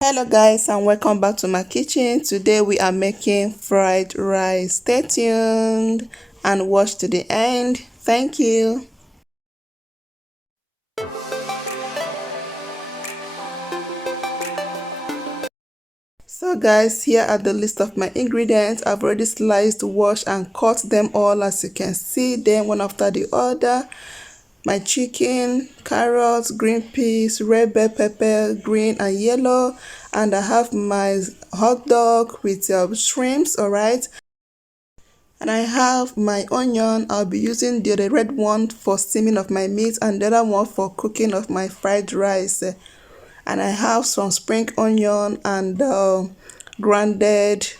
Hello guys, and welcome back to my kitchen. Today we are making fried rice. Stay tuned and watch to the end. Thank you. So guys, here are the list of my ingredients. I've already sliced, washed and cut them all, as you can see them one after the other. My chicken, carrots, green peas, red bell pepper, green and yellow, and I have my hot dog with shrimps. All right, and I have my onion. I'll be using the red one for steaming of my meat and the other one for cooking of my fried rice. And I have some spring onion and grounded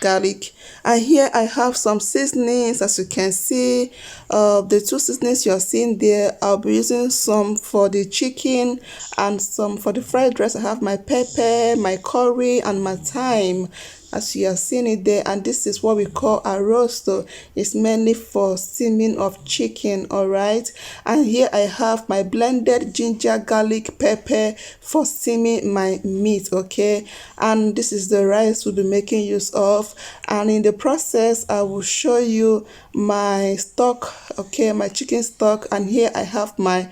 garlic. And here I have some seasonings. As you can see, the two seasonings you are seeing there, I'll be using some for the chicken and some for the fried rice. I have my pepper, my curry and my thyme, as you are seeing it there. And this is what we call a roaster. It's mainly for steaming of chicken. All right, and here I have my blended ginger garlic pepper for steaming my meat. Okay, and this is the rice we'll be making use of, and in the process I will show you my stock. Okay, my chicken stock, and here I have my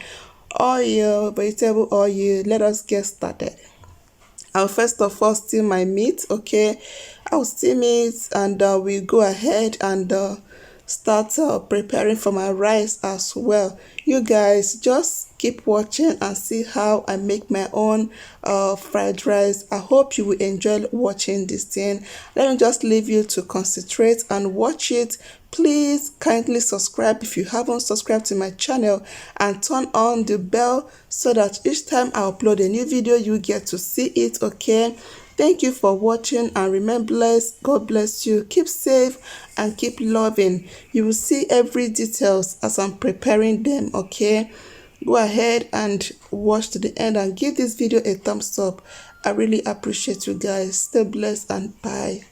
oil, vegetable oil. Let us get started. I'll first of all steam my meat. Okay, I'll steam it, and we go ahead and start preparing for my rice as well. You guys just keep watching and see how I make my own fried rice. I hope you will enjoy watching this thing. Let me just leave you to concentrate and watch it. Please kindly subscribe if you haven't subscribed to my channel, and turn on the bell so that each time I upload a new video you get to see it. Okay, thank you for watching and remain blessed. God bless you. Keep safe and keep loving. You will see every details as I'm preparing them. Okay, go ahead and watch to the end and give this video a thumbs up. I really appreciate you guys. Stay blessed and bye.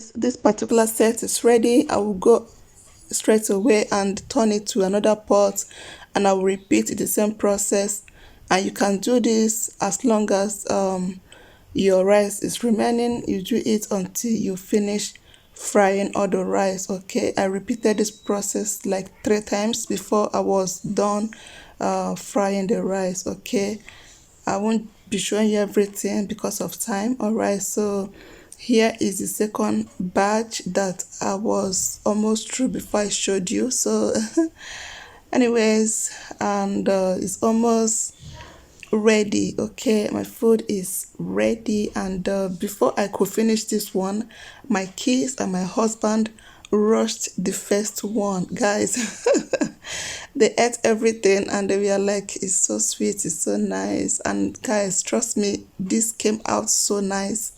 guys, this particular set is ready. I will go straight away and turn it to another pot, and I will repeat the same process. And you can do this as long as your rice is remaining. You do it until you finish frying all the rice. Okay, I repeated this process like 3 times before I was done frying the rice. Okay, I won't be showing you everything because of time. All right, so here is the second batch that I was almost through before I showed you. So anyways, and it's almost ready. Okay, my food is ready, and before I could finish this one, my kids and my husband rushed the first one, guys. They ate everything and they were like, it's so sweet, it's so nice. And guys, trust me, this came out so nice.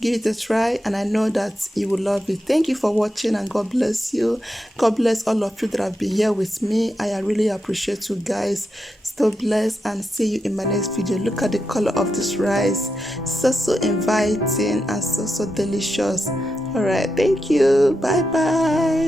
Give it a try, and I know that you will love it. Thank you for watching, and God bless you. God bless all of you that have been here with me. I really appreciate you guys. Stay blessed, and see you in my next video. Look at the color of this rice. So inviting and so delicious. All right, thank you. Bye bye.